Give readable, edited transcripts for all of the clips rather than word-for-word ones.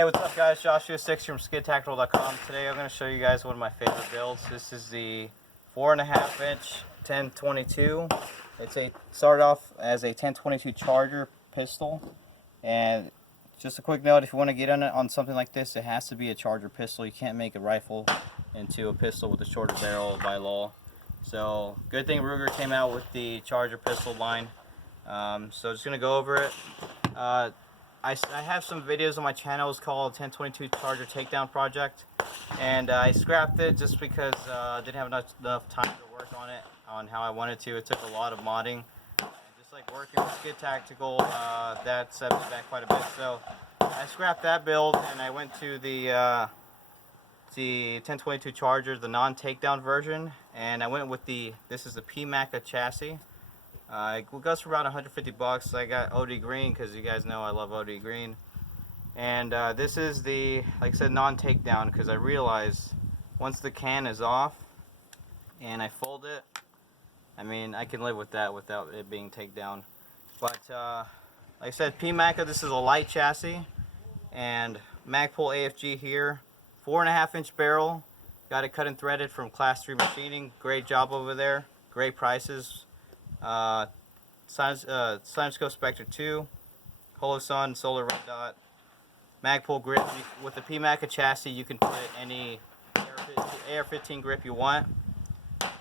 Hey, what's up guys? Joshua6 from skidtactical.com. Today I'm going to show you guys one of my favorite builds. This is the 4.5 inch 1022. Started off as a 1022 Charger pistol, and just a quick note, if you want to get on something like this, it has to be a Charger pistol. You can't make a rifle into a pistol with a shorter barrel by law. So good thing Ruger came out with the Charger pistol line. So just going to go over it. I have some videos on my channel. It's called 1022 Charger Takedown Project, and I scrapped it just because I didn't have enough time to work on it on how I wanted to. It took a lot of modding, and just like working with Skid Tactical, that set me back quite a bit. So I scrapped that build and I went to the 1022 Charger, the non-takedown version, and I went with this is the PMACA chassis. It goes for about 150 bucks. I got OD green because you guys know I love OD green. And this is the, like I said, non-takedown, because I realized once the can is off and I fold it, I mean, I can live with that without it being takedown. But like I said, PMACA, this is a light chassis, and Magpul AFG here, 4.5 inch barrel. Got it cut and threaded from Class 3 machining. Great job over there. Great prices. Simscope Spectre 2, Holosun Solar Red Dot, Magpul grip. With the PMACA chassis, you can put any AR-15 grip you want.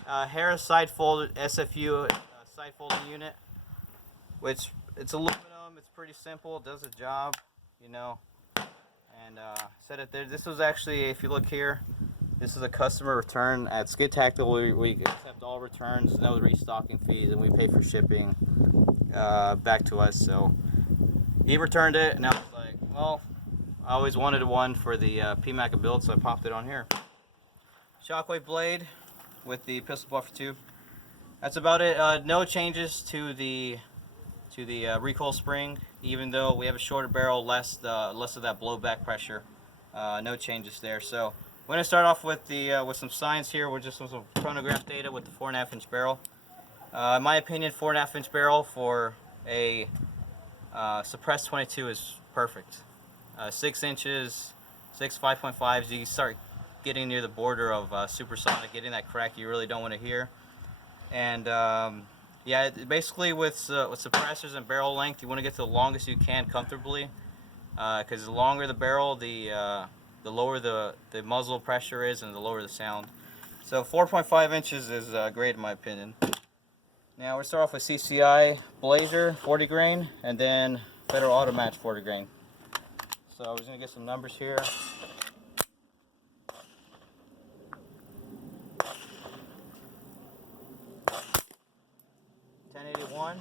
Harris side folded SFU side folding unit, which it's aluminum. It's pretty simple. It does the job, you know. And set it there. This was actually, if you look here, this is a customer return. At Skid Tactical, we accept all returns, no restocking fees, and we pay for shipping back to us. So he returned it, and I was like, well, I always wanted one for the PMACA build, so I popped it on here. Shockwave blade with the pistol buffer tube. That's about it. No changes to the recoil spring, even though we have a shorter barrel, less of that blowback pressure. No changes there. So we're going to start off with some science here. We're just with some chronograph data with the 4.5 inch barrel. In my opinion, 4.5 inch barrel for a suppressed 22 is perfect. 6 inches, 5.5s, you start getting near the border of supersonic, getting that crack you really don't want to hear. And yeah, basically with suppressors and barrel length, you want to get to the longest you can comfortably, because the longer the barrel, the lower the muzzle pressure is, and the lower the sound. So 4.5 inches is great in my opinion. Now we'll start off with Cci Blazer 40 grain, and then Federal Auto Match 40 grain. So we're going to get some numbers here. .1081,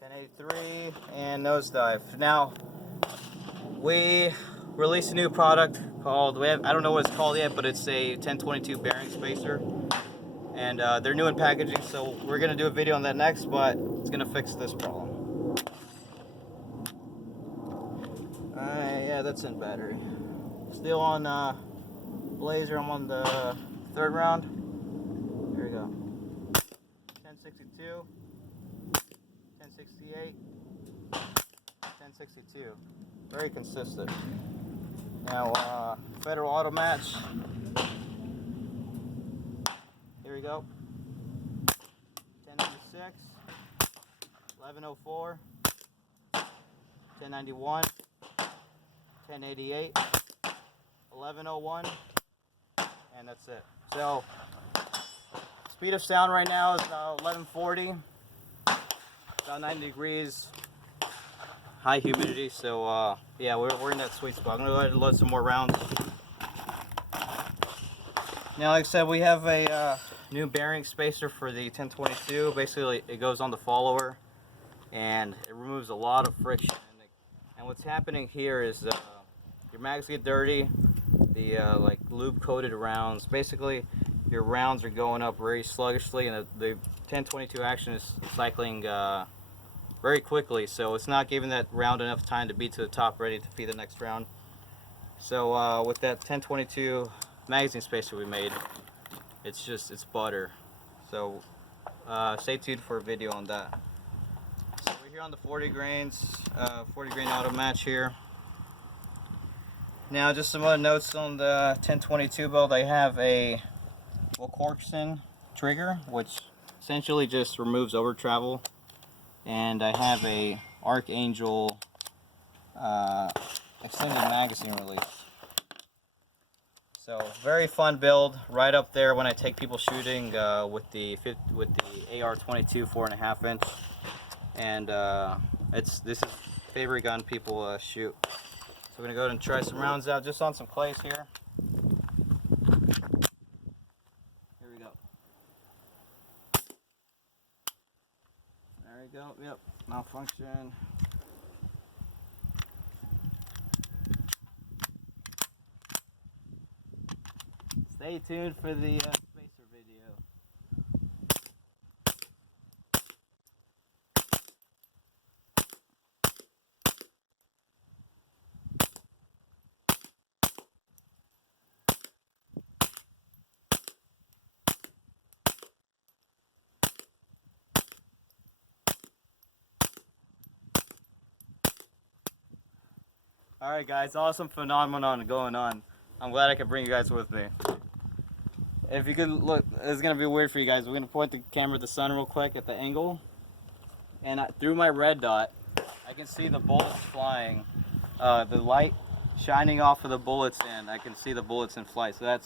1083, and nosedive. Now we released a new product called, I don't know what it's called yet, but it's a 1022 bearing spacer, and they're new in packaging, so we're going to do a video on that next, but it's going to fix this problem. Yeah, that's in battery. Still on Blazer. I'm on the third round. Here we go. 1062, 1068, 1062. Very consistent. Now, Federal Auto Match. Here we go. 1096, 1104, 1091, 1088, 1101, and that's it. So, speed of sound right now is about 1140, about 90 degrees, high humidity, so yeah, we're in that sweet spot. I'm going to go ahead and load some more rounds. Now, like I said, we have a new bearing spacer for the 1022. Basically, it goes on the follower, and it removes a lot of friction. And what's happening here is your mags get dirty, the like lube coated rounds. Basically, your rounds are going up very sluggishly, and the 1022 action is cycling very quickly, so it's not giving that round enough time to beat to the top ready to feed the next round. So with that 1022 magazine spacer we made, it's butter. So stay tuned for a video on that. So we're here on the 40 grains, 40 grain auto match here. Now, just some other notes on the 1022 build. I have a Wilcoxon trigger, which essentially just removes over travel, and I have a Archangel extended magazine release. So very fun build, right up there when I take people shooting with the AR-22 4.5 inch, and this is favorite gun people shoot. So we're gonna go ahead and try some rounds out just on some clays here. Here we go. There we go. Yep, malfunction. Stay tuned for the spacer video. Alright guys, awesome phenomenon going on. I'm glad I could bring you guys with me. If you could look, it's going to be weird for you guys. We're going to point the camera at the sun real quick at the angle. And through my red dot, I can see the bullets flying. The light shining off of the bullets, and I can see the bullets in flight. So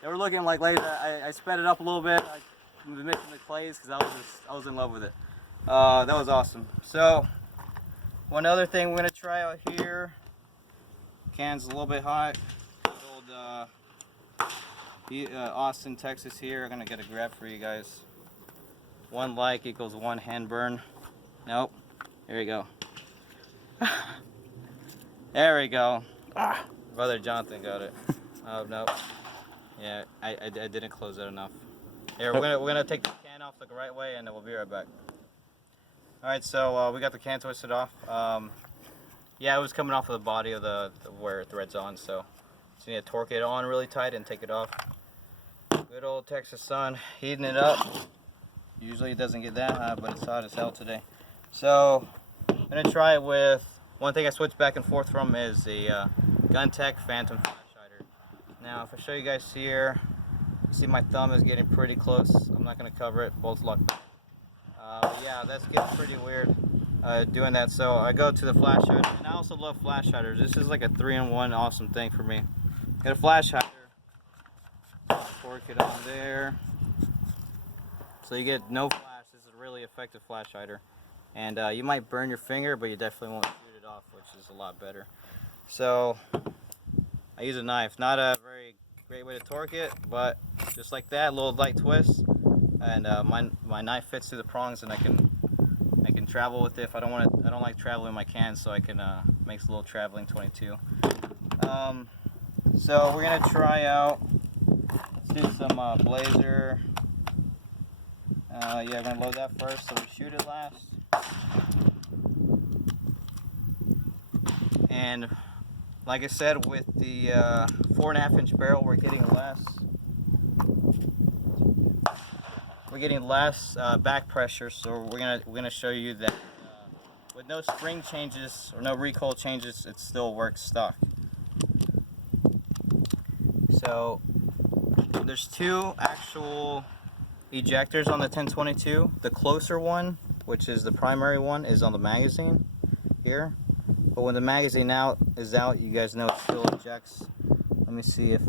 they were looking like later. I sped it up a little bit. I was mixing the clays because I was in love with it. That was awesome. So one other thing we're going to try out here. Can's a little bit hot. Old, Austin, Texas here. I'm gonna get a grab for you guys. 1 like equals 1 hand burn. Nope. There we go. There we go. Brother Jonathan got it. Oh no. Yeah, I didn't close it enough. Here, we're gonna take the can off the right way, and then we'll be right back. All right, so we got the can twisted off. Yeah, it was coming off of the body of the where it threads on, so you need to torque it on really tight and take it off. Good old Texas sun, heating it up. Usually it doesn't get that hot, but it's hot as hell today. So I'm gonna try it with, one thing I switch back and forth from is the Guntech Phantom flash hider. Now if I show you guys here, you see my thumb is getting pretty close. I'm not gonna cover it, bolt's locked back. Yeah, that's getting pretty weird doing that. So I go to the flash hider, and I also love flash hiders. This is like a 3-in-1 awesome thing for me. Got a flash hider. Torque it on there. So you get no flash. This is a really effective flash hider. And you might burn your finger, but you definitely won't shoot it off, which is a lot better. So I use a knife. Not a very great way to torque it, but just like that, a little light twist. And my knife fits through the prongs, and I can travel with it. If I don't like traveling my cans, so I can make a little traveling 22. So we're gonna try out. Let's do some Blazer. Yeah, I'm gonna load that first, so we shoot it last. And like I said, with the 4.5 inch barrel, we're getting less. We're getting less back pressure, so we're gonna show you that with no spring changes or no recoil changes, it still works stock. So there's 2 actual ejectors on the 1022. The closer one, which is the primary one, is on the magazine here. But when the magazine is out, you guys know it still ejects. Let me see if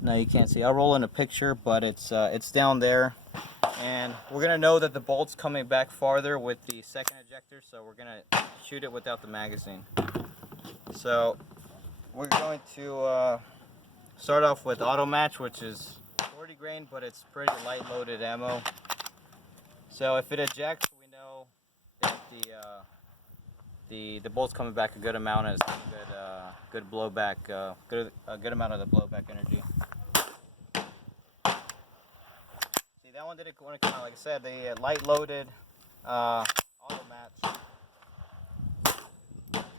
no, you can't see. I'll roll in a picture, but it's down there. And we're gonna know that the bolt's coming back farther with the second ejector, so we're gonna shoot it without the magazine. So we're going to start off with auto match, which is 40 grain, but it's pretty light loaded ammo. So if it ejects, we know that the bolt's coming back a good amount, and it's good blowback, a good amount of the blowback energy. See, that one didn't want to come out. Like I said, the light loaded auto match.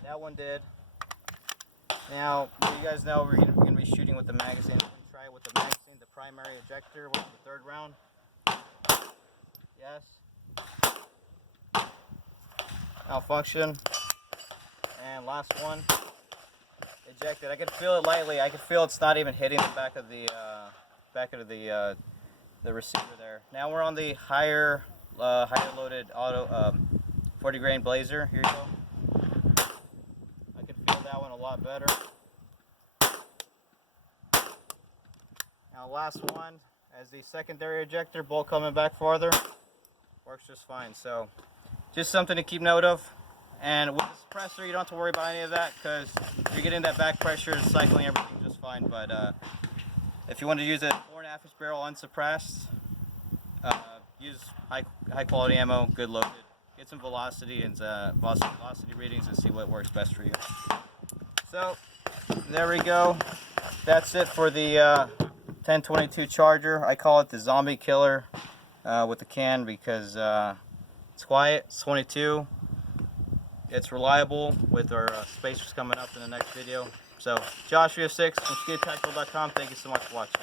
That one did. Now, you guys know we're going to be shooting with the magazine. We're going to try it with the magazine, the primary ejector, with the 3rd round. Yes. Malfunction. And last one. ejected. I can feel it lightly. I can feel it's not even hitting the back of the receiver there. Now we're on the higher loaded auto 40 grain Blazer. Here you go. I can feel that one a lot better. Now last one, as the secondary ejector, bolt coming back farther, works just fine. So just something to keep note of. And with the suppressor, you don't have to worry about any of that because you're getting that back pressure, it's cycling everything just fine. But if you want to use a 4.5-inch barrel unsuppressed, use high quality ammo, good loaded. Get some velocity and velocity readings and see what works best for you. So there we go. That's it for the 1022 Charger. I call it the zombie killer with the can because it's quiet. It's 22. It's reliable with our spacers coming up in the next video. So Joshua6 from Ejectors.com. Thank you so much for watching.